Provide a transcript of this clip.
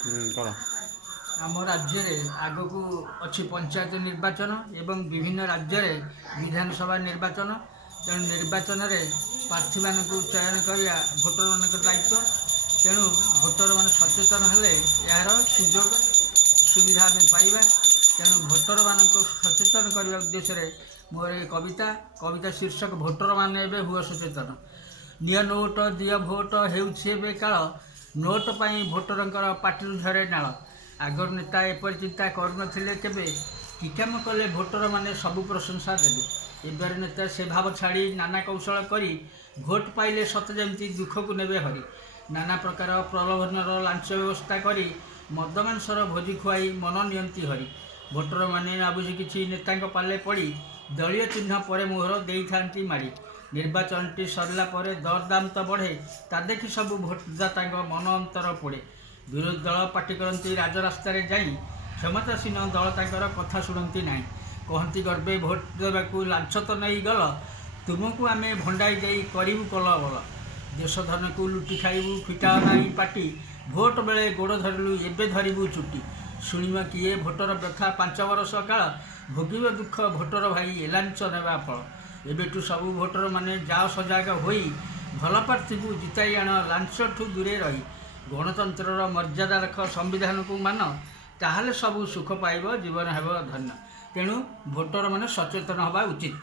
कौन आम राज्य आग को अच्छी पंचायत निर्वाचन एवं विभिन्न राज्य विधानसभा निर्वाचन तेणु निर्वाचन में प्रार्थी मान चयन करने भोटर मान दायित्व तेणु भोटर मान सचेतन हेले यार सुजोग सुविधा आम पाइबा तेणु भोटर मान सचेतन करने उद्देश्य मोर कविता कविता शीर्षक भोटर मान हुआ सचेतन निय नोट दिय भोट हे काल नोट पर भोटर पार्टी झरे नाल आगर नेता एपरी चिंता करुनथिले केबे कि काम कले भोटर माने सबु प्रशंसा देवे एबार नेता से भाव छाड़ी नाना कौशल करी भोट पाइले सत जमी दुख को नेबे हरी नाना प्रकार प्रलोभनर लांच व्यवस्था करी मदमांसर भोजी खुआई मन नियंती हरी भोटर माने नाबुझी किसी नेता पाले पड़ी दलीय चिन्ह पर मोहर दे था माड़ी निर्वाचन टी सरला दरदाम तो बढ़े ता देखी सब भोटदाता मन अंतर पड़े विरोधी दल पार्टी करती राजरास्तार जाई क्षमतासीन दल तांकर कथा शुणती ना कहती गर्वे भोट देवाक लांछ तो नहीं गल तुमको आम भंडाई दे करू कल बल देश धन को लुटि खाइबू फिटा नहीं पार्टी भोट बेले गोड़ धरलु एबे धरबू चुटी शुणा किए भोटर व्यथा 5 वर्ष काल भोगिब दुख भोटर भाई लांच नेवा फल एबेठू सबू भोटर माने जाओ सजाग होई भल प्रार्थी को जिताई आण लांच ठू दूरे रही गणतंत्र मर्यादा रख संविधान को मान ताहले सबू सुख पाइब जीवन हेब धन्य तेणु भोटर माने सचेतन हवा उचित।